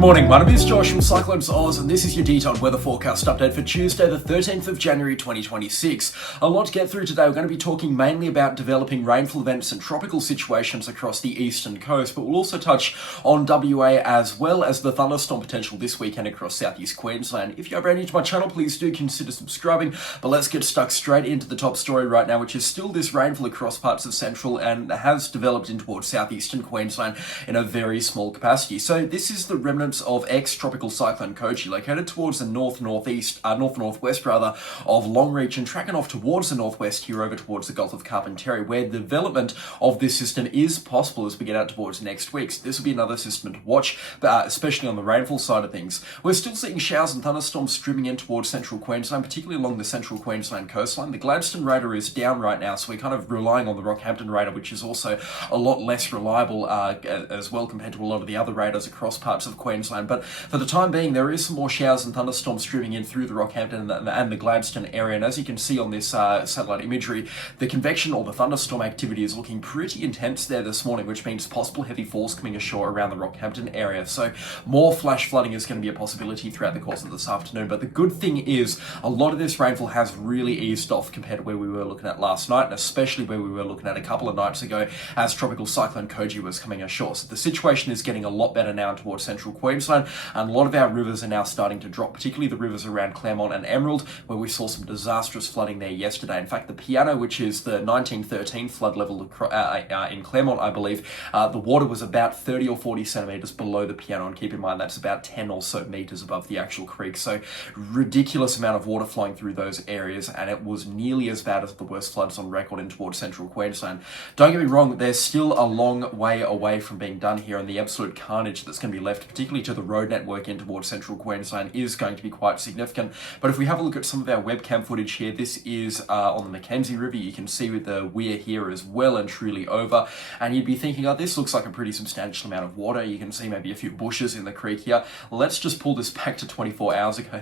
morning, my name is Josh from Cyclones Oz, and this is your detailed weather forecast update for Tuesday the 13th of January 2026. A lot to get through today. We're going to be talking mainly about developing rainfall events and tropical situations across the eastern coast, but we'll also touch on WA as well as the thunderstorm potential this weekend across southeast Queensland. If you're brand new to my channel, please do consider subscribing, but let's get stuck straight into the top story right now, which is still this rainfall across parts of central and has developed in towards southeastern Queensland in a very small capacity. So this is the remnants of ex-tropical cyclone Koji, located towards the north-northwest rather of Longreach and tracking off towards the northwest here over towards the Gulf of Carpentaria, where the development of this system is possible as we get out towards next week. So this will be another system to watch, especially on the rainfall side of things. We're still seeing showers and thunderstorms streaming in towards central Queensland, particularly along the central Queensland coastline. The Gladstone radar is down right now, so we're kind of relying on the Rockhampton radar, which is also a lot less reliable as well compared to a lot of the other radars across parts of Queensland. But for the time being, there is some more showers and thunderstorms streaming in through the Rockhampton and the Gladstone area. And as you can see on this satellite imagery, the convection or the thunderstorm activity is looking pretty intense there this morning, which means possible heavy falls coming ashore around the Rockhampton area. So more flash flooding is going to be a possibility throughout the course of this afternoon. But the good thing is a lot of this rainfall has really eased off compared to where we were looking at last night, and especially where we were looking at a couple of nights ago as tropical cyclone Koji was coming ashore. So the situation is getting a lot better now towards central Queensland, and a lot of our rivers are now starting to drop, particularly the rivers around Claremont and Emerald, where we saw some disastrous flooding there yesterday. In fact, the Piano, which is the 1913 flood level in Claremont, I believe, the water was about 30 or 40 centimetres below the Piano, and keep in mind that's about 10 or so metres above the actual creek. So ridiculous amount of water flowing through those areas, and it was nearly as bad as the worst floods on record in towards central Queensland. Don't get me wrong, there's still a long way away from being done here, and the absolute carnage that's going to be left, particularly to the road network in towards central Queensland, is going to be quite significant. But if we have a look at some of our webcam footage here, this is on the Mackenzie River. You can see with the weir here is well and truly over, and you'd be thinking, oh, this looks like a pretty substantial amount of water. You can see maybe a few bushes in the creek here. Let's just pull this back to 24 hours ago.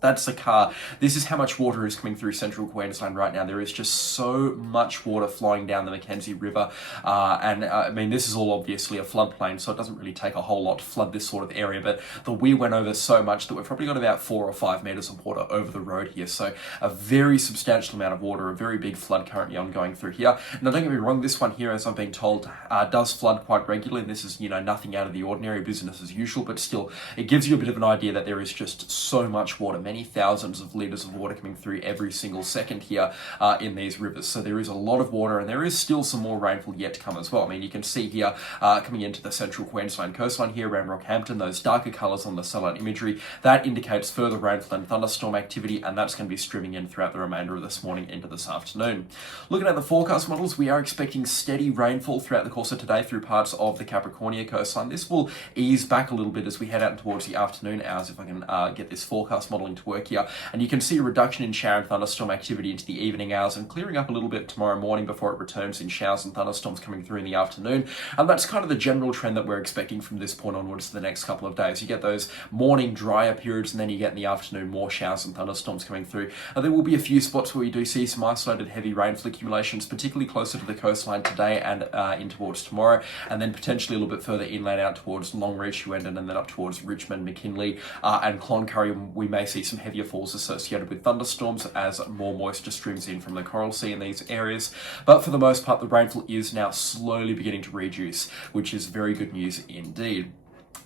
That's a car. This is how much water is coming through central Queensland right now. There is just so much water flowing down the Mackenzie River, and I mean, this is all obviously a floodplain, so it doesn't really take a whole lot to flood this sort of area, but the weir went over so much that we've probably got about 4 or 5 metres of water over the road here. So a very substantial amount of water, a very big flood currently ongoing through here. Now, don't get me wrong, this one here, as I'm being told, does flood quite regularly, and this is, nothing out of the ordinary, business as usual, but still, it gives you a bit of an idea that there is just so much water, many thousands of litres of water coming through every single second here in these rivers. So there is a lot of water, and there is still some more rainfall yet to come as well. I mean, you can see here, coming into the central Queensland coastline here around Rockhampton, those darker colours on the satellite imagery, that indicates further rainfall and thunderstorm activity, and that's going to be streaming in throughout the remainder of this morning into this afternoon. Looking at the forecast models, we are expecting steady rainfall throughout the course of today through parts of the Capricornia coastline. This will ease back a little bit as we head out towards the afternoon hours, if I can get this forecast modelling to work here. And you can see a reduction in shower and thunderstorm activity into the evening hours and clearing up a little bit tomorrow morning before it returns in showers and thunderstorms coming through in the afternoon. And that's kind of the general trend that we're expecting from this point onwards to the next couple of days. You get those morning drier periods, and then you get in the afternoon more showers and thunderstorms coming through. There will be a few spots where we do see some isolated heavy rainfall accumulations, particularly closer to the coastline today and in towards tomorrow, and then potentially a little bit further inland out towards Longreach, Uendon, and then up towards Richmond, McKinley, and Cloncurry. We may see some heavier falls associated with thunderstorms as more moisture streams in from the Coral Sea in these areas. But for the most part, the rainfall is now slowly beginning to reduce, which is very good news indeed.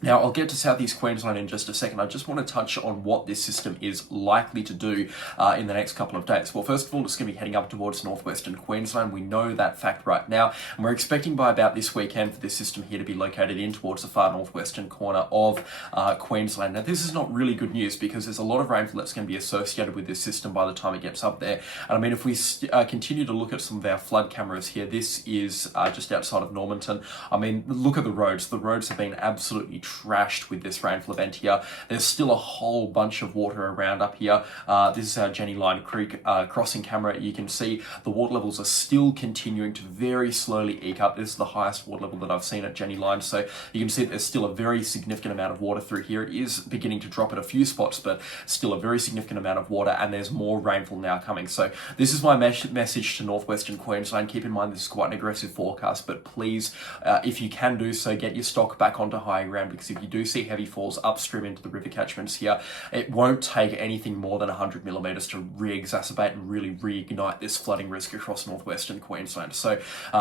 Now, I'll get to southeast Queensland in just a second. I just want to touch on what this system is likely to do in the next couple of days. Well, first of all, it's going to be heading up towards northwestern Queensland. We know that fact right now, and we're expecting by about this weekend for this system here to be located in towards the far northwestern corner of Queensland. Now, this is not really good news because there's a lot of rainfall that's going to be associated with this system by the time it gets up there. And I mean, if we continue to look at some of our flood cameras here, this is just outside of Normanton. I mean, look at the roads. The roads have been absolutely trashed with this rainfall event here. There's still a whole bunch of water around up here. This is our Jenny Line Creek crossing camera. You can see the water levels are still continuing to very slowly eke up. This is the highest water level that I've seen at Jenny Line. So you can see that there's still a very significant amount of water through here. It is beginning to drop at a few spots, but still a very significant amount of water, and there's more rainfall now coming. So this is my message to northwestern Queensland. Keep in mind this is quite an aggressive forecast, but please, if you can do so, get your stock back onto higher ground because if you do see heavy falls upstream into the river catchments here, it won't take anything more than 100 millimetres to re-exacerbate and really reignite this flooding risk across northwestern Queensland. So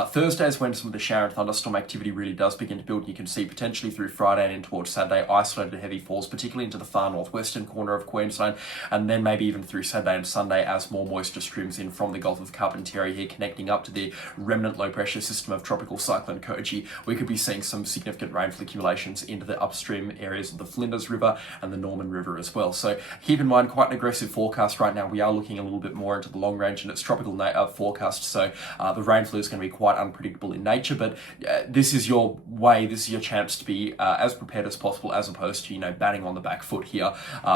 Thursday is when some of the shower and thunderstorm activity really does begin to build. You can see potentially through Friday and in towards Saturday isolated heavy falls, particularly into the far northwestern corner of Queensland, and then maybe even through Saturday and Sunday as more moisture streams in from the Gulf of Carpentaria here, connecting up to the remnant low pressure system of tropical cyclone Koji. We could be seeing some significant rainfall accumulations into the upstream areas of the Flinders River and the Norman River as well. So keep in mind, quite an aggressive forecast right now. We are looking a little bit more into the long range and its tropical forecast, so the rainfall is going to be quite unpredictable in nature, but this is your way, this is your chance to be as prepared as possible, as opposed to, batting on the back foot here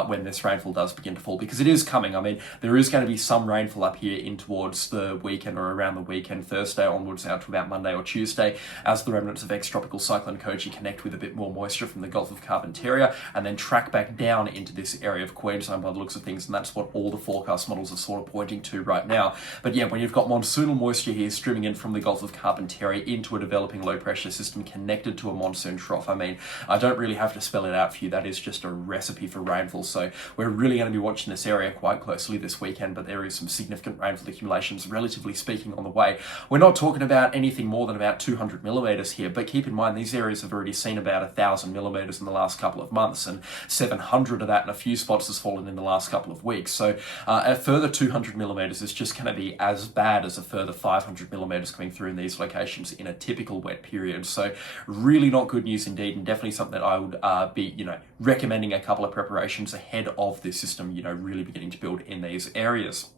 when this rainfall does begin to fall, because it is coming. I mean, there is going to be some rainfall up here in towards the weekend or around the weekend, Thursday onwards out to about Monday or Tuesday, as the remnants of ex-tropical cyclone Koji connect with a bit more moisture from the Gulf of Carpentaria and then track back down into this area of Queensland by the looks of things, and that's what all the forecast models are sort of pointing to right now. But yeah, when you've got monsoonal moisture here streaming in from the Gulf of Carpentaria into a developing low pressure system connected to a monsoon trough, I mean, I don't really have to spell it out for you. That is just a recipe for rainfall. So we're really going to be watching this area quite closely this weekend, but there is some significant rainfall accumulations, relatively speaking, on the way. We're not talking about anything more than about 200 millimetres here, but keep in mind these areas have already seen about 1,000 millimetres in the last couple of months, and 700 of that in a few spots has fallen in the last couple of weeks. So a further 200 millimetres is just going to be as bad as a further 500 millimetres coming through in these locations in a typical wet period. So really not good news indeed, and definitely something that I would be, recommending a couple of preparations ahead of this system, really beginning to build in these areas.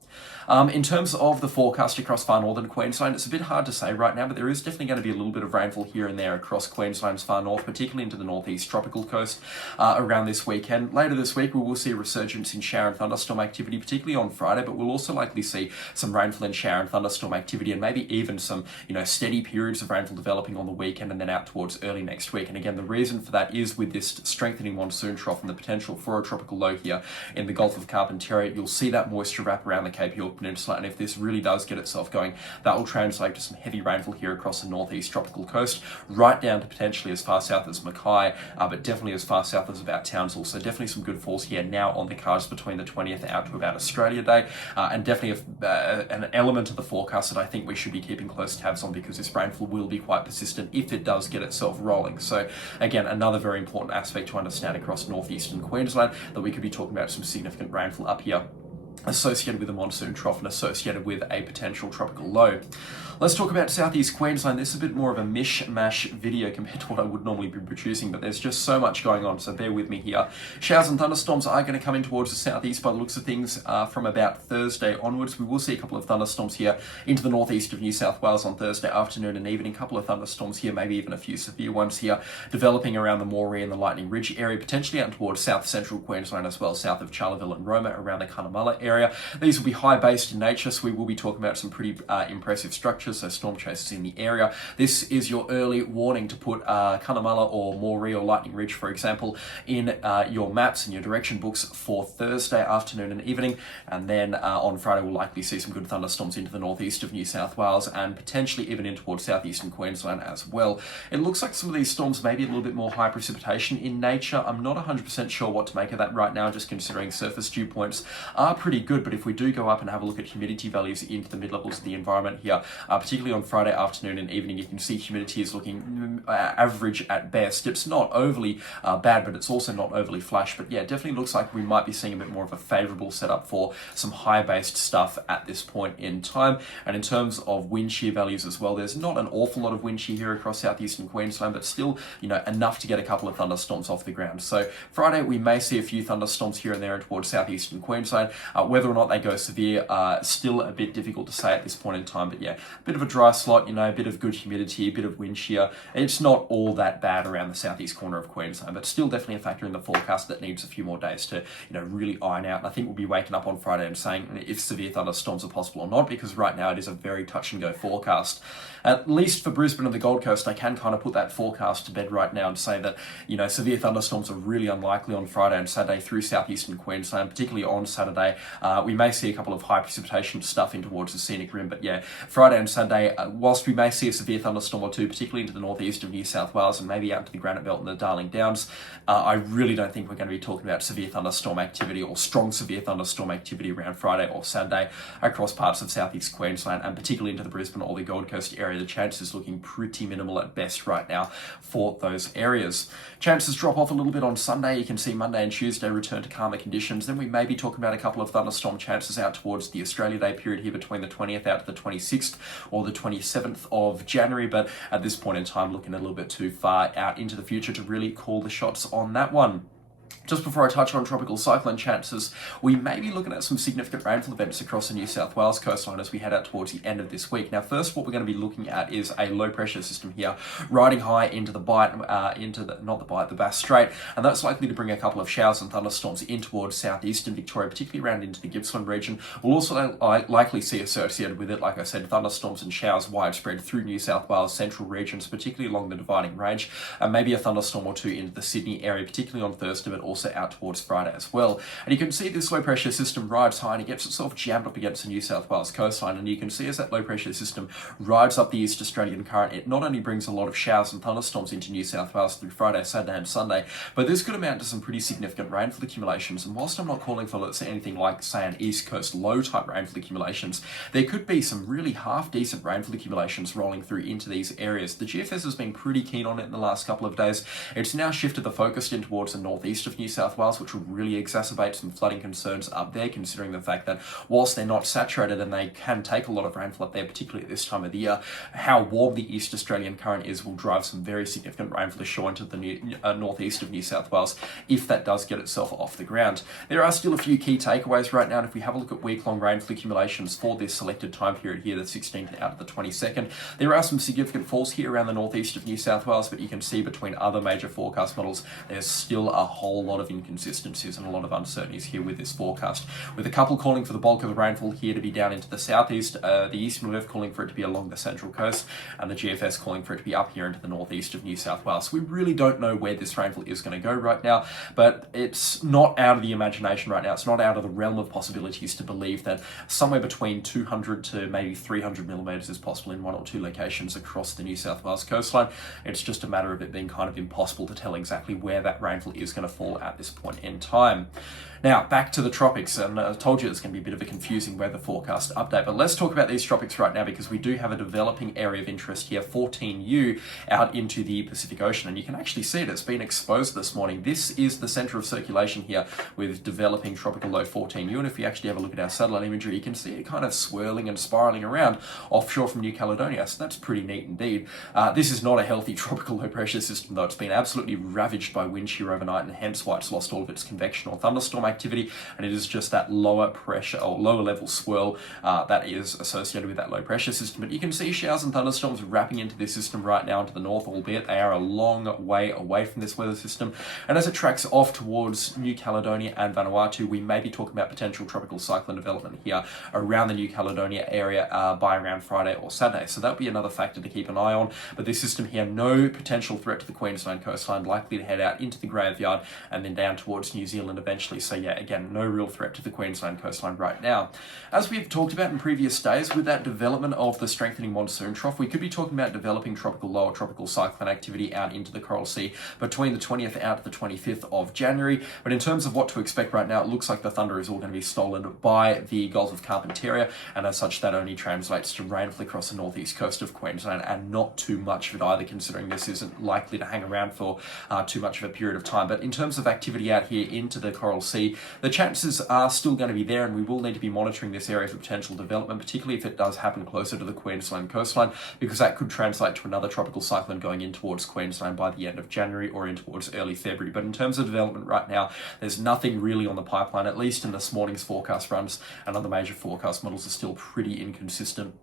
In terms of the forecast across far northern Queensland, it's a bit hard to say right now, but there is definitely going to be a little bit of rainfall here and there across Queensland's far north, particularly into the northeast tropical coast around this weekend. Later this week, we will see a resurgence in shower and thunderstorm activity, particularly on Friday, but we'll also likely see some rainfall and shower and thunderstorm activity, and maybe even some, steady periods of rainfall developing on the weekend and then out towards early next week. And again, the reason for that is with this strengthening monsoon trough and the potential for a tropical low here in the Gulf of Carpentaria, you'll see that moisture wrap around the Cape York Peninsula, and if this really does get itself going, that will translate to some heavy rainfall here across the northeast tropical coast, right down to potentially as far south as Mackay, but definitely as far south as about Townsville. So definitely some good falls here now on the cards between the 20th out to about Australia Day, and definitely an element of the forecast that I think we should be keeping close tabs on, because this rainfall will be quite persistent if it does get itself rolling. So again, another very important aspect to understand across northeastern Queensland, that we could be talking about some significant rainfall up here associated with a monsoon trough and associated with a potential tropical low. Let's talk about southeast Queensland. This is a bit more of a mishmash video compared to what I would normally be producing, but there's just so much going on, so bear with me here. Showers and thunderstorms are going to come in towards the southeast by the looks of things from about Thursday onwards. We will see a couple of thunderstorms here into the northeast of New South Wales on Thursday afternoon and evening. A couple of thunderstorms here, maybe even a few severe ones here, developing around the Moree and the Lightning Ridge area, potentially out towards south central Queensland as well, south of Charleville and Roma, around the Cunnamulla area. These will be high-based in nature, so we will be talking about some pretty impressive structures, so storm chasers in the area. This is your early warning to put Cunnamulla or Moree or Lightning Ridge, for example, in your maps and your direction books for Thursday afternoon and evening, and then on Friday we'll likely see some good thunderstorms into the northeast of New South Wales and potentially even in towards southeastern Queensland as well. It looks like some of these storms may be a little bit more high precipitation in nature. I'm not 100% sure what to make of that right now, just considering surface dew points are pretty good, but if we do go up and have a look at humidity values into the mid-levels of the environment here, particularly on Friday afternoon and evening, you can see humidity is looking average at best. It's not overly bad, but it's also not overly flash. But yeah, it definitely looks like we might be seeing a bit more of a favourable setup for some high-based stuff at this point in time. And in terms of wind shear values as well, there's not an awful lot of wind shear here across southeastern Queensland, but still, enough to get a couple of thunderstorms off the ground. So Friday, we may see a few thunderstorms here and there towards southeastern Queensland. Whether or not they go severe, still a bit difficult to say at this point in time. But yeah, a bit of a dry slot, a bit of good humidity, a bit of wind shear. It's not all that bad around the southeast corner of Queensland, but still definitely a factor in the forecast that needs a few more days to, really iron out. And I think we'll be waking up on Friday and saying if severe thunderstorms are possible or not, because right now it is a very touch and go forecast. At least for Brisbane and the Gold Coast, I can kind of put that forecast to bed right now and say that, severe thunderstorms are really unlikely on Friday and Saturday through southeastern Queensland, particularly on Saturday. We may see a couple of high precipitation stuff in towards the scenic rim, but yeah, Friday and Sunday, whilst we may see a severe thunderstorm or two, particularly into the northeast of New South Wales and maybe out to the Granite Belt and the Darling Downs, I really don't think we're going to be talking about severe thunderstorm activity or strong severe thunderstorm activity around Friday or Sunday across parts of southeast Queensland, and particularly into the Brisbane or the Gold Coast area. The chances looking pretty minimal at best right now for those areas. Chances drop off a little bit on Sunday. You can see Monday and Tuesday return to calmer conditions. Then we may be talking about a couple of thunderstorm chances out towards the Australia Day period here between the 20th out to the 26th or the 27th of January, but at this point in time looking a little bit too far out into the future to really call the shots on that one. Just before I touch on tropical cyclone chances, we may be looking at some significant rainfall events across the New South Wales coastline as we head out towards the end of this week. Now, first, what we're going to be looking at is a low pressure system here riding high into the the Bass Strait, and that's likely to bring a couple of showers and thunderstorms in towards southeastern Victoria, particularly around into the Gippsland region. We'll also likely see associated with it, like I said, thunderstorms and showers widespread through New South Wales central regions, particularly along the Dividing Range, and maybe a thunderstorm or two into the Sydney area, particularly on Thursday, but also out towards Friday as well. And you can see this low pressure system rides high and it gets itself jammed up against the New South Wales coastline, and you can see as that low pressure system rides up the East Australian current, it not only brings a lot of showers and thunderstorms into New South Wales through Friday, Saturday and Sunday, but this could amount to some pretty significant rainfall accumulations. And whilst I'm not calling for, let's say, anything like, say, an East Coast low type rainfall accumulations, there could be some really half decent rainfall accumulations rolling through into these areas. The GFS has been pretty keen on it in the last couple of days. It's now shifted the focus in towards the northeast of New South Wales, which will really exacerbate some flooding concerns up there, considering the fact that whilst they're not saturated and they can take a lot of rainfall up there, particularly at this time of the year, how warm the East Australian current is will drive some very significant rainfall ashore into the northeast of New South Wales if that does get itself off the ground. There are still a few key takeaways right now, and if we have a look at week-long rainfall accumulations for this selected time period here, the 16th out of the 22nd, there are some significant falls here around the northeast of New South Wales, but you can see between other major forecast models, there's still a whole lot of inconsistencies and a lot of uncertainties here with this forecast, with a couple calling for the bulk of the rainfall here to be down into the southeast, the eastern Rev calling for it to be along the central coast, and the GFS calling for it to be up here into the northeast of New South Wales. We really don't know where this rainfall is going to go right now, but it's not out of the imagination right now. It's not out of the realm of possibilities to believe that somewhere between 200 to maybe 300 millimetres is possible in one or two locations across the New South Wales coastline. It's just a matter of it being kind of impossible to tell exactly where that rainfall is going to fall at this point in time. Now, back to the tropics, and I told you it's going to be a bit of a confusing weather forecast update, but let's talk about these tropics right now because we do have a developing area of interest here, 14U, out into the Pacific Ocean, and you can actually see it. It's been exposed this morning. This is the centre of circulation here with developing tropical low 14U, and if you actually have a look at our satellite imagery, you can see it kind of swirling and spiralling around offshore from New Caledonia, so that's pretty neat indeed. This is not a healthy tropical low pressure system, though. It's been absolutely ravaged by wind shear overnight, and hence why it's lost all of its convection or thunderstorm activity, and it is just that lower pressure or lower level swirl that is associated with that low pressure system. But you can see showers and thunderstorms wrapping into this system right now into the north, albeit they are a long way away from this weather system. And as it tracks off towards New Caledonia and Vanuatu, we may be talking about potential tropical cyclone development here around the New Caledonia area by around Friday or Saturday. So that'll be another factor to keep an eye on. But this system here, no potential threat to the Queensland coastline, likely to head out into the graveyard and then down towards New Zealand eventually. So yeah, again, no real threat to the Queensland coastline right now. As we've talked about in previous days, with that development of the strengthening monsoon trough, we could be talking about developing tropical low or tropical cyclone activity out into the Coral Sea between the 20th out to the 25th of January. But in terms of what to expect right now, it looks like the thunder is all going to be stolen by the Gulf of Carpentaria, and as such, that only translates to rainfall across the northeast coast of Queensland, and not too much of it either, considering this isn't likely to hang around for too much of a period of time. But in terms of activity out here into the Coral Sea, the chances are still going to be there, and we will need to be monitoring this area for potential development, particularly if it does happen closer to the Queensland coastline, because that could translate to another tropical cyclone going in towards Queensland by the end of January or in towards early February. But in terms of development right now, there's nothing really on the pipeline, at least in this morning's forecast runs, and other major forecast models are still pretty inconsistent.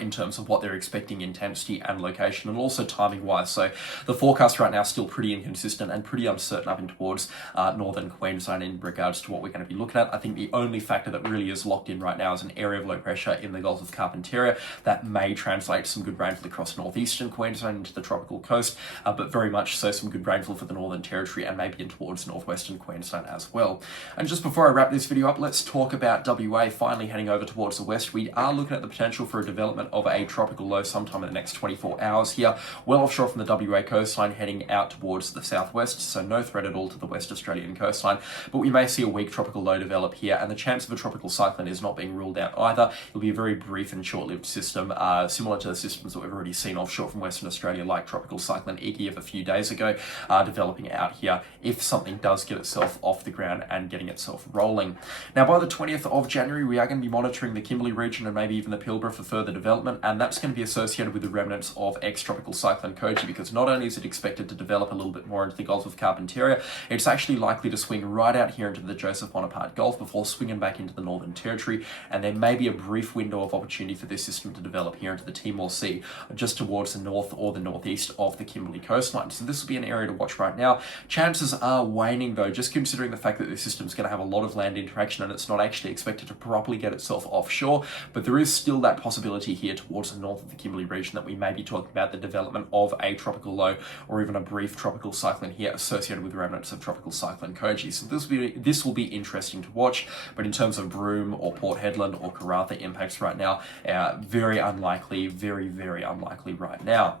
in terms of what they're expecting intensity and location, and also timing wise. So the forecast right now is still pretty inconsistent and pretty uncertain up in towards northern Queensland in regards to what we're going to be looking at. I think the only factor that really is locked in right now is an area of low pressure in the Gulf of Carpentaria that may translate to some good rainfall across northeastern Queensland into the tropical coast, but very much so some good rainfall for the Northern Territory and maybe in towards northwestern Queensland as well. And just before I wrap this video up, let's talk about WA finally heading over towards the west. We are looking at the potential for a development of a tropical low sometime in the next 24 hours here, well offshore from the WA coastline, heading out towards the southwest, so no threat at all to the West Australian coastline, but we may see a weak tropical low develop here, and the chance of a tropical cyclone is not being ruled out either. It'll be a very brief and short-lived system, similar to the systems that we've already seen offshore from Western Australia, like tropical cyclone Iggy of a few days ago, developing out here if something does get itself off the ground and getting itself rolling. Now, by the 20th of January, we are going to be monitoring the Kimberley region and maybe even the Pilbara for further development, and that's going to be associated with the remnants of ex-tropical cyclone Koji, because not only is it expected to develop a little bit more into the Gulf of Carpentaria, it's actually likely to swing right out here into the Joseph Bonaparte Gulf before swinging back into the Northern Territory, and there may be a brief window of opportunity for this system to develop here into the Timor Sea, just towards the north or the northeast of the Kimberley coastline. So this will be an area to watch right now. Chances are waning though, just considering the fact that this system is going to have a lot of land interaction and it's not actually expected to properly get itself offshore, but there is still that possibility here towards the north of the Kimberley region that we may be talking about the development of a tropical low or even a brief tropical cyclone here associated with remnants of tropical cyclone Koji. So this will be interesting to watch, but in terms of Broome or Port Hedland or Karratha impacts right now, very unlikely, very, very unlikely right now.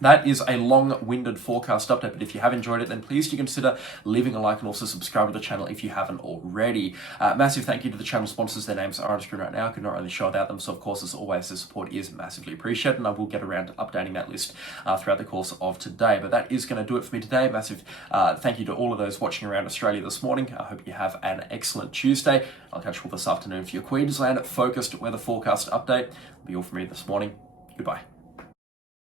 That is a long-winded forecast update, but if you have enjoyed it, then please do consider leaving a like and also subscribe to the channel if you haven't already. Massive thank you to the channel sponsors. Their names are on screen right now. I could not really show without them, so of course, as always, the support is massively appreciated, and I will get around to updating that list throughout the course of today. But that is going to do it for me today. Massive thank you to all of those watching around Australia this morning. I hope you have an excellent Tuesday. I'll catch you all this afternoon for your Queensland focused weather forecast update. That'll be all from me this morning. Goodbye.